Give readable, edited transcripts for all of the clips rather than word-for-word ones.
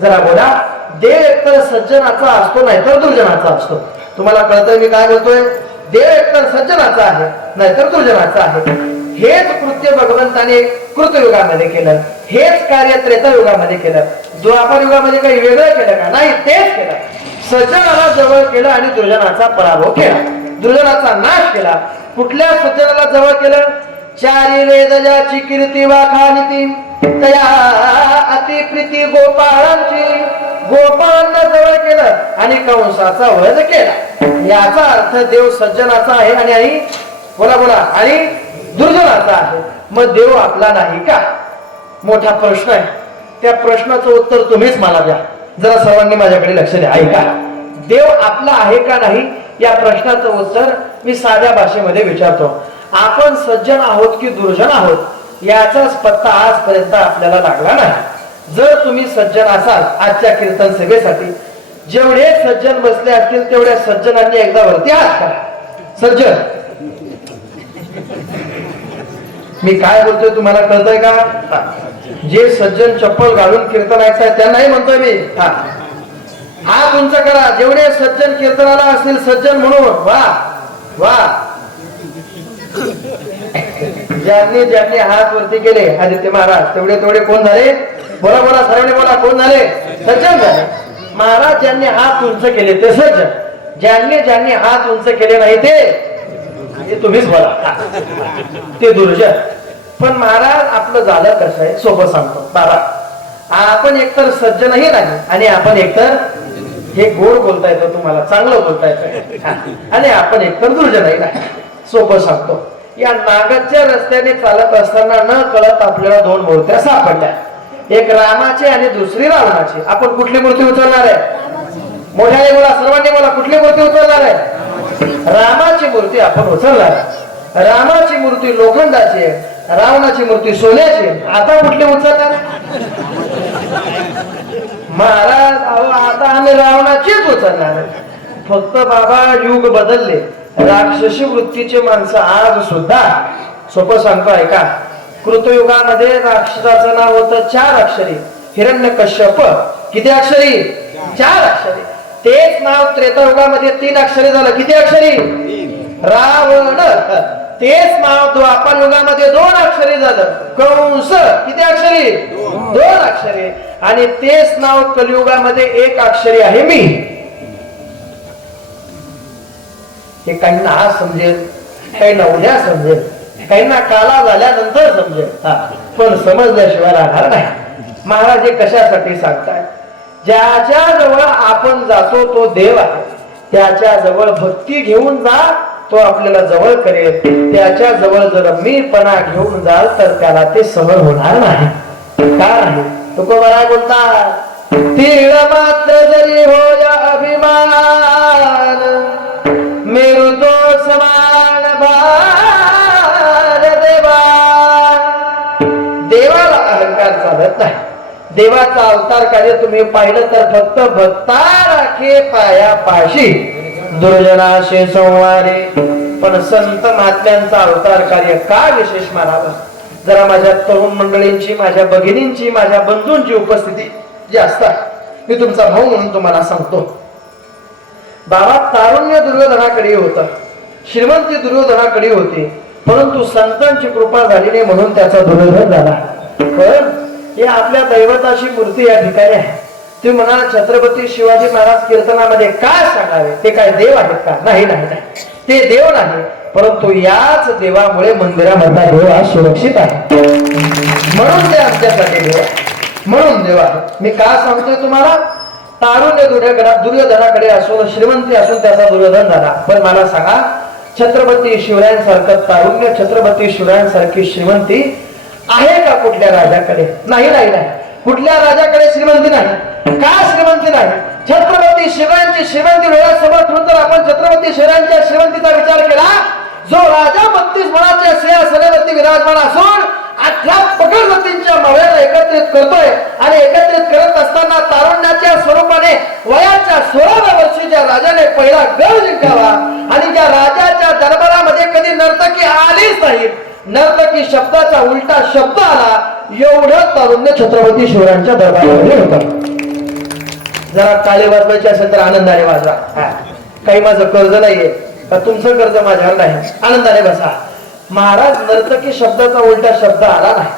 जरा बोला. देव एकतर सज्जनाचा असतो नाहीतर दुर्जनाचा असतो. तुम्हाला कळतंय मी काय बोलतोय? देव एकतर सज्जनाचा आहे नाहीतर दुर्जनाचा आहे. हेच कृत्य भगवंताने कृतयुगामध्ये केलं, हेच कार्य त्रेतायुगामध्ये केलं. द्वापर युगामध्ये काही वेगळं केलं का? नाही, तेच केलं. सज्जनाला जवळ केलं आणि दुर्जनाचा पराभव केला, दुर्जनाचा नाश केला. कुठल्या सज्जनाला जवळ केलं? चारी वेद ज्याची कीर्ती वाखाणीती तया अति प्रीती गोपाळांची. गोपाळांना जवळ केलं आणि कंसाचा वध केला. याचा अर्थ देव सज्जनाचा आहे आणि बोला बोला आणि दुर्जनाचा आहे. मग देव आपला नाही का? मोठा प्रश्न आहे. त्या प्रश्नाचं उत्तर तुम्हीच मला द्या. जरा सर्वांनी माझ्याकडे लक्ष द्या. ऐका, देव आपला आहे का नाही या प्रश्नाचं उत्तर मी साध्या भाषेमध्ये विचारतो. आपण सज्जन आहोत की दुर्जन आहोत याचाच पत्ता आजपर्यंत आपल्याला लागला नाही. जर तुम्ही सज्जन असाल, आजच्या कीर्तन सभेसाठी जेवढे सज्जन बसले असतील तेवढ्या सज्जनांनी एकदा वरती हात करा. सज्जन, मी काय बोलतोय तुम्हाला कळतंय का? जे सज्जन चप्पल घालून कीर्तन ऐकताय त्यांनाही म्हणतोय मी, हात उंच करा. जेवढे सज्जन कीर्तनाला असतील सज्जन म्हणून वा वा. ज्यांनी ज्यांनी हात वरती केले आदित्य महाराज तेवढे कोण झाले? बोला बोला, सर्वांनी बोला, कोण झाले? सज्जन झाले. महाराज ज्यांनी हात उंच केले ते सज्जन, ज्यांनी ज्यांनी हात उंच केले नाही ते तुम्हीच बोला, ते दुर्जन. पण महाराज आपलं झालं कसं आहे सोपं सांगतो. बाबा, आपण एकतर सज्जनही नाही आणि आपण एकतर, हे गोड बोलता येतं तुम्हाला, चांगलं बोलता येतं, आणि आपण एकतर दुर्जनही नाही. सोपं सांगतो. या नागदच्या रस्त्याने चालत असताना न कळत आपल्याला दोन मूर्त्या सापडल्या. एक रामाची आणि दुसरी रावणाची. आपण कुठली मूर्ती उचलणार आहे? मोठ्याने बोला, सर्वांनी बोला, कुठली मूर्ती उचलणार आहे? रामाची मूर्ती आपण उचलणार. रामाची मूर्ती लोखंडाची आहे, रावणाची मूर्ती सोन्याची. आता कुठली उचलणार? महाराज, अहो आता आम्ही रावणाचीच उचलणार. फक्त बाबा युग बदलले, राक्षसी वृत्तीचे माणसं आज सुद्धा. सोपं सांगतो ऐका. कृतयुगामध्ये राक्षसाचं नाव होतं 4 अक्षरी, हिरण्यकश्यप. किती अक्षरी? 4 अक्षरी. तेच नाव त्रेतायुगामध्ये 3 अक्षरी झालं. किती अक्षरी? रावण. तेच नाव द्वापर युगामध्ये 2 अक्षरी झालं. कंस. किती अक्षरी? 2 अक्षरी. आणि तेच नाव कलियुगामध्ये 1 अक्षरी आहे मी. हे काहींना आज समजेल, काहींना उद्या समजेल, काहींना काला झाल्यानंतर समजेल, पण समजल्याशिवाय राहणार नाही. महाराज हे कशासाठी सांगताय? ज्याच्या जवळ आपण जातो तो देव आहे. त्याच्या जवळ भक्ती घेऊन जा, तो आपल्याला जवळ करेल. त्याच्या जवळ जर मीपणा घेऊन जाल तर त्याला ते सहन होणार नाही. का नाही? तुकोबरा बोलता, तीळ मात्र जरी होया अभिमान, मेरू तो समान भार देवा. देवाला अहंकार चालत नाही. देवाचा अवतार कार्य तुम्ही पाहिलं तर फक्त भक्ता राखे पाया पाशी, दुर्जनाशे संवारे. पण संत महात्म्यांचा अवतार कार्य का विशेष मानावं? जरा माझ्या तरुण मंडळींची, माझ्या भगिनींची, माझ्या बंधूंची उपस्थिती जास्त आहे. मी तुमचा भाऊ म्हणून तुम्हाला सांगतो. बाबा, तारुण्य दुर्योधनाकडे होतं, श्रीमंती दुर्योधनाकडे होती, परंतु संतांची कृपा झाली नाही म्हणून त्याचा दुर्योधन झाला. पण हे आपल्या दैवताची मूर्ती या ठिकाणी आहे. तुम्ही म्हणाल छत्रपती शिवाजी महाराज कीर्तनामध्ये काय सांगावे? ते काय देव आहेत का? नाही नाही नाही, ते देव नाही. परंतु याच देवामुळे मंदिरामधला देव आज सुरक्षित आहे, म्हणून ते आमच्यासाठी देव, म्हणून देव आहे. मी का सांगतोय तुम्हाला? तारुण्य दुर्योधनाकडे असून, श्रीमंती असून त्याचा दुर्योधन झाला. पण मला सांगा, छत्रपती शिवरायांसारखं तारुण्य, छत्रपती शिवरायांसारखी श्रीमंती आहे का कुठल्या राजाकडे? नाही नाही नाही, कुठल्या राजाकडे श्रीमंती नाही. का श्रीमंती नाही? छत्रपती शिवरायांची श्रीमंती डोळ्यासमोर ठेवून जर आपण छत्रपती शिवरायांच्या श्रीमंतीचा विचार केला, जो राजा 32 मणाच्या सिंहासनावरती विराजमान असून 18 पकडवतींच्या मावळ्याला एकत्रित करतोय, आणि एकत्रित करत असताना तारुण्याच्या स्वरूपाने वयाच्या 16व्या वर्षी ज्या राजाने पहिला गड जिंकावा, आणि ज्या राजाच्या दरबारामध्ये कधी नर्तकी आलीच नाही, नर्तकी शब्दाचा उलटा शब्द आला, एवढं तारुण्य छत्रपती शिवरायांच्या दरबारामध्ये होतं. जरा टाळे वाजवायचे असेल तर आनंदाने वाजवा. काही माझं कर्ज नाहीये का तुमचं कर्ज माझ्यावर नाही, आनंदाने बसा. महाराज नर्तकी शब्दाचा उलटा शब्द आला नाही.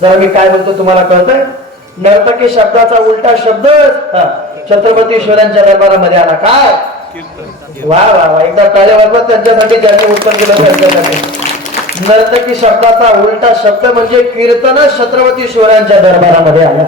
जरा मी काय बोलतो तुम्हाला कळतंय? नर्तकी शब्दाचा उलटा शब्द छत्रपती शिवरायांच्या दरबारामध्ये आला. काय वा वा वा, एकदा टाळे वाजवा त्यांच्यासाठी ज्यांनी उत्पन्न केलं त्यांच्यासाठी. नर्तकी शब्दाचा उलटा शब्द म्हणजे कीर्तन छत्रपती शिवरायांच्या दरबारामध्ये आला.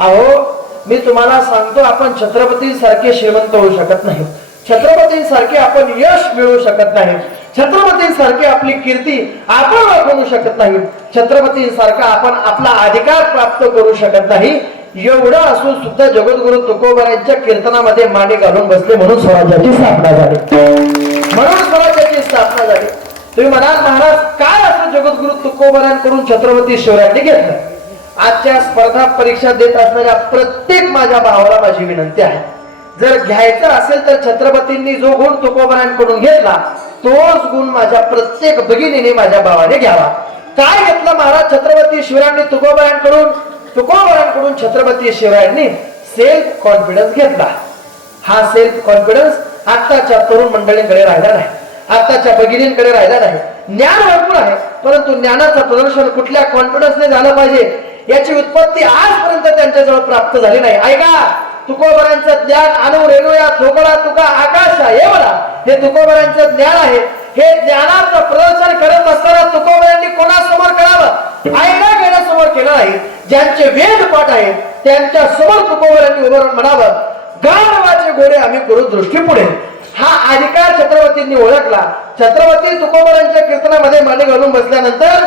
अहो मी तुम्हाला सांगतो, आपण छत्रपतींसारखे श्रीमंत होऊ शकत नाही, छत्रपतींसारखे आपण यश मिळवू शकत नाही, छत्रपतींसारखी आपली कीर्ती आपण वाढवू शकत नाही, छत्रपतींसारखा आपण आपला अधिकार प्राप्त करू शकत नाही. एवढं असून सुद्धा जगद्गुरु तुकोबारायांच्या कीर्तनामध्ये माने घालून बसले म्हणून स्वराज्याची स्थापना झाली. म्हणून स्वराज्याची स्थापना झाली. तुम्ही म्हणाल महाराज काय असं जगद्गुरु तुकोबारायांकडून छत्रपती शिवरायांनी घेतलं? आजच्या स्पर्धा परीक्षा देत असणाऱ्या प्रत्येक माझ्या भावाला माझी विनंती आहे, जर घ्यायचं असेल तर छत्रपतींनी जो गुण तुकोबारायांकडून घेतला तोच गुण माझ्या प्रत्येक भगिनीने माझ्या भावाने घ्यावा. काय घेतलं महाराज छत्रपती शिवरायांनी तुकोबारायांकडून? तुकोबारायांकडून छत्रपती शिवरायांनी सेल्फ कॉन्फिडन्स घेतला. हा सेल्फ कॉन्फिडन्स आताच्या तरुण मंडळींकडे राहिला नाही, आताच्या भगिनींकडे राहिला नाही. ज्ञान भरपूर आहे, परंतु ज्ञानाचं प्रदर्शन कुठल्या कॉन्फिडन्सने झालं पाहिजे याची उत्पत्ती आजपर्यंत त्यांच्याजवळ प्राप्त झाली नाही. ऐका, तुकोबारायांचं ज्ञान आणू रेणूया थोकळा तुका आकाश हे मला, हे तुकोबारायांचं ज्ञान आहे. हे ज्ञानाचं प्रदर्शन करत असताना तुकोबारायांनी कोणासमोर करावं? आईना घेण्यासमोर केलं नाही. ज्यांचे वेद पाठ आहेत त्यांच्या समोर तुकोबारायांनी उभं राहून म्हणावं, गाढवाचे घोडे आम्ही करू दृष्टी पुढे. हा अधिकार छत्रपतींनी ओळखला. छत्रपती तुकोबारायांच्या कीर्तनामध्ये माने घालून बसल्यानंतर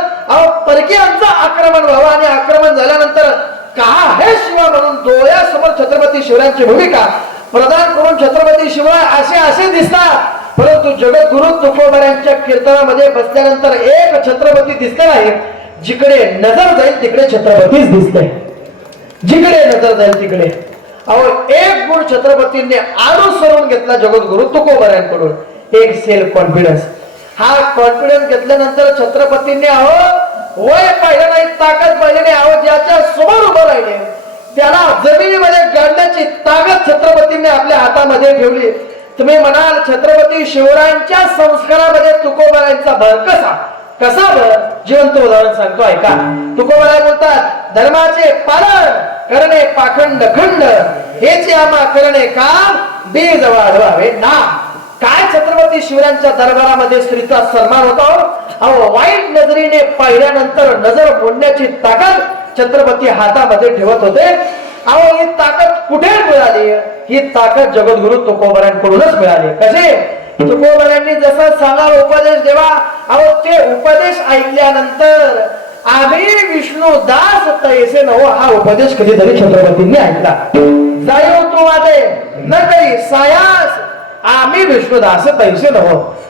परकीयांचं आक्रमण व्हावं आणि आक्रमण झाल्यानंतर का हे शिवा म्हणून डोळ्यासमोर छत्रपती शिवरायांची भूमिका प्रदान करून छत्रपती शिवराय असे दिसतात. परंतु जगद्गुरु तुकोबारायांच्या कीर्तनामध्ये बसल्यानंतर एक छत्रपती दिसले नाही. जिकडे नजर जाईल तिकडे छत्रपतीच दिसते, जिकडे नजर जाईल तिकडे. अहो एक गुण छत्रपतींनी अनुसरून घेतला जगद्गुरु तुकोबारायांकडून, एक सेल्फ कॉन्फिडन्स. हा कॉन्फिडन्स घेतल्यानंतर छत्रपतींनी अहो वय पाहिलं नाही, ताकद पाहिली नाही. अहो ज्याच्या समोर उभं राहिले त्याला जमिनीमध्ये गाडण्याची ताकद छत्रपतींनी आपल्या हातामध्ये ठेवली. तुम्ही म्हणाल छत्रपती शिवरायांच्या संस्कारामध्ये तुकोबारायांचा भर कसा भर? जिवंत उदाहरण सांगतो ऐका. तुकोबाराय बोलतात, धर्माचे पालन करणे पाखंड खंड हेच आम्हा करणे काम बीज वाढवावे ना. काय छत्रपती शिवरायांच्या दरबारामध्ये स्त्रीचा सन्मान होता. अहो वाईट नजरेने पाहिल्यानंतर नजर मोडण्याची ताकद छत्रपती हातामध्ये ठेवत होते. अहो ही ताकद कुठे मिळाली? ही ताकद जगद्गुरु तुकोबारायांकडूनच मिळाली. कसे? तुकोबारायांनी जसं सांगा उपदेश देवा, अहो ते उपदेश ऐकल्यानंतर आम्ही विष्णू दास तैसे नव हा उपदेश कधीतरी छत्रपतींनी ऐकला. जायो तू वादे न काही सायास आम्ही विष्णुदास तैसे नव.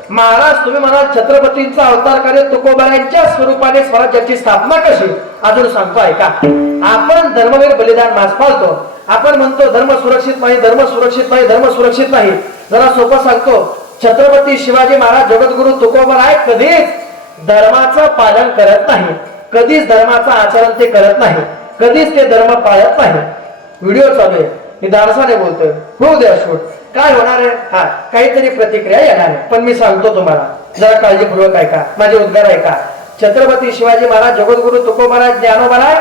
महाराज तुम्ही म्हणाल छत्रपतींचा अवतार कार्य तुकोबारायांच्या स्वरूपाने स्वराज्याची स्थापना कशी? अजून सांगतो ऐका. आपण धर्मवीर बलिदान मास पाळतो, आपण म्हणतो धर्म सुरक्षित नाही, धर्म सुरक्षित नाही, धर्म सुरक्षित नाही. जरा सोपं सांगतो, छत्रपती शिवाजी महाराज जगद्गुरु तुकोबाराय कधीच धर्माचं पालन करत नाही, कधीच धर्माचं आचरण ते करत नाही, कधीच ते धर्म पाळत नाही. व्हिडिओ चालू आहे, मी दारसाने बोलतोय, होऊ द्या शूट. काय होणार आहे? हा काहीतरी प्रतिक्रिया येणार आहे, पण मी सांगतो तुम्हाला, जरा काळजीपूर्वक ऐका, माझे उद्गार ऐका. छत्रपती शिवाजी महाराज जगद्गुरु तुकोबाराय ज्ञानोबाराय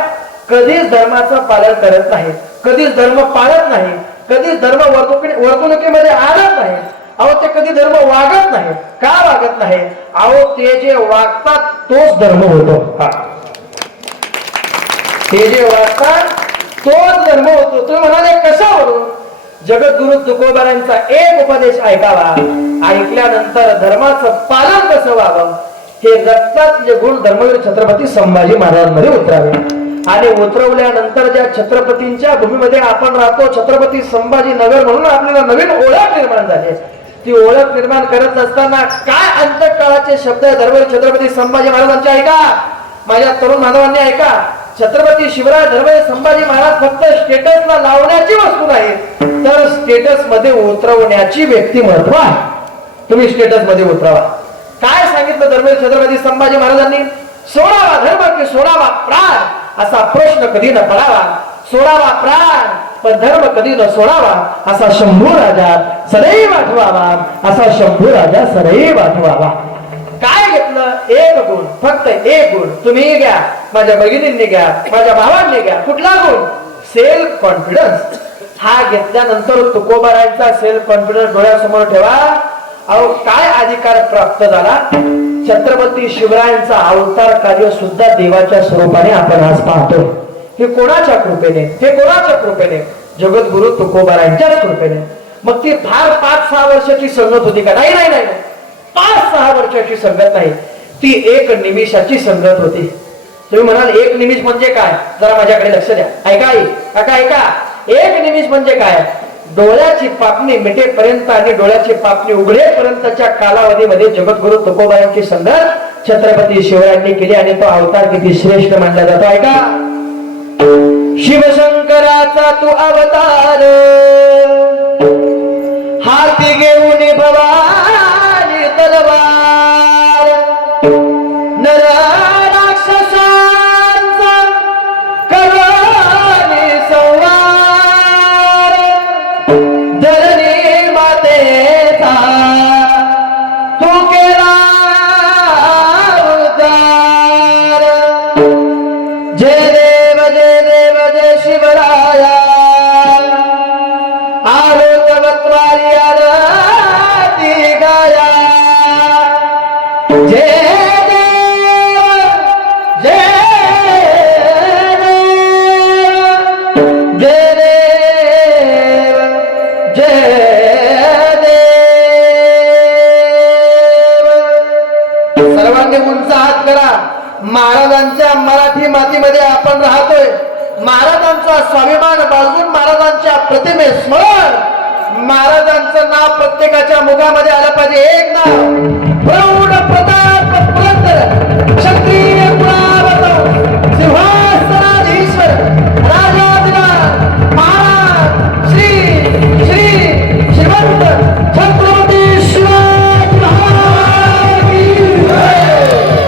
कधीच धर्माचं पालन करत नाही, कधीच धर्म पाळत नाही, कधीच धर्म वर्तणुकीमध्ये आणत नाही. अहो ते कधी धर्म वागत नाही. का वागत नाही? अहो ते जे वागतात तोच धर्म होतो. हा ते जे वागतात तोच धर्म होतो. तुम्ही म्हणाले कशावरून? जगद्गुरु तुकोबारायांचा एक उपदेश ऐकावा, ऐकल्यानंतर धर्माचं पालन कसं व्हावं हे रक्तातले गुण धर्मवीर छत्रपती संभाजी महाराजांमध्ये उतरावे. आणि उतरवल्यानंतर ज्या छत्रपतींच्या भूमीमध्ये आपण राहतो, छत्रपती संभाजी नगर म्हणून आपल्याला नवीन ओळख निर्माण झाली. ती ओळख निर्माण करत असताना काय अंतकाळाचे शब्द धर्मवीर छत्रपती संभाजी महाराजांचे ऐका. माझ्या तरुण बांधवांनी ऐका. छत्रपती शिवराय धर्मवीर संभाजी महाराज फक्त स्टेटसला लावण्याची वस्तू नाही, तर स्टेटस मध्ये उतरवण्याची व्यक्तिमत्व आहे. तुम्ही स्टेटस मध्ये उतरावा. काय सांगितलं धर्मवीर छत्रपती संभाजी महाराजांनी? सोडावा धर्म की सोडावा प्राण असा प्रश्न कधी न पडावा. सोडावा प्राण पण धर्म कधी न सोडावा असा शंभू राजा सदैव आठवावा, असा शंभू राजा सदैव आठवावा. काय घेतलं? एक गुण, फक्त एक गुण. तुम्ही घ्या, माझ्या भगिनींनी घ्या, माझ्या भावांनी घ्या. कुठला गुण? Self confidence. हा घेतल्यानंतर तुकोबारायांचा सेल्फ कॉन्फिडन्स डोळ्यासमोर ठेवा. अहो काय अधिकार प्राप्त झाला? छत्रपती शिवरायांचा अवतार कार्य सुद्धा देवाच्या स्वरूपाने आपण आज पाहतो. हे कोणाच्या कृपेने? हे कोणाच्या कृपेने? जगद्गुरु तुकोबारायांच्याच कृपेने. मग ती फार 5-6 वर्षाची संगत होती का? नाही नाही नाही, 5-6 वर्षाची संगत नाही, ती 1 निमिषाची संगत होती. तुम्ही म्हणाल 1 निमिष म्हणजे काय? जरा माझ्याकडे लक्ष द्या. ऐका आई, काका ऐका. 1 निमिष म्हणजे काय? डोळ्याची पापणी मिटेपर्यंत आणि डोळ्याची पापणी उघडेपर्यंतच्या कालावधीमध्ये जगद्गुरु तुकोबारायांची संगत छत्रपती शिवरायांनी केली आणि तो अवतार किती श्रेष्ठ मानला जातो. ऐका. शिवशंकराचा तू अवतार, हाती घेऊन भवानी तलवार, नर राक्षसांचा कराने संवार, धरणी मातेचा तू केला उद्धार. जय देव जय देव जय शिवराया, आलो तव त्वारी आरती गाया. जय देव जय देव जय देव जय देव. सर्वांनी उंच हात करा. महाराजांच्या मराठी मातीमध्ये आपण राहतोय. महाराजांचा स्वाभिमान बाळगून महाराजांच्या प्रतिमे स्मरण. महाराजांचं नाव प्रत्येकाच्या मुखामध्ये आलं पाहिजे. एक नाव, प्रौढ प्रताप पुरंदर क्षत्रिय कुलावतौ सिंहासनाधीश्वर राजाधिराज महाराज श्री श्री श्रीमंत छत्रपती शिवाजी महाराज की जय.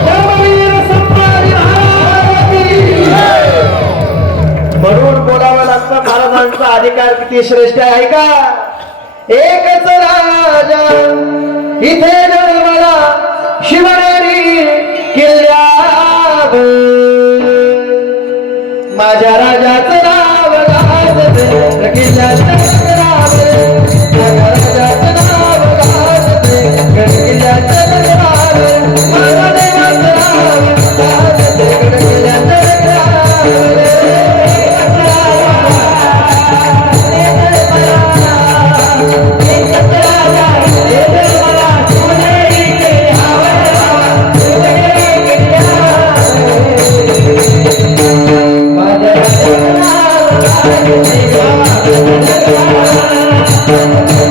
धर्मवीर संभाजी महाराज की जय. म्हणून बोलावं लागतं. महाराजांचा अधिकार किती श्रेष्ठ आहे का? एकच राजा इथे जन्मला शिवनेरी किल्ल्यावर, माझ्या राजाचं नाव गाजते किल्ल्याचं नाव, माझ्या राजाचं नाव गाजते किल्ल्याचं नाव, माझ्या देवाचं नाव गाजते किल्ल्याचं नाव. Thank you.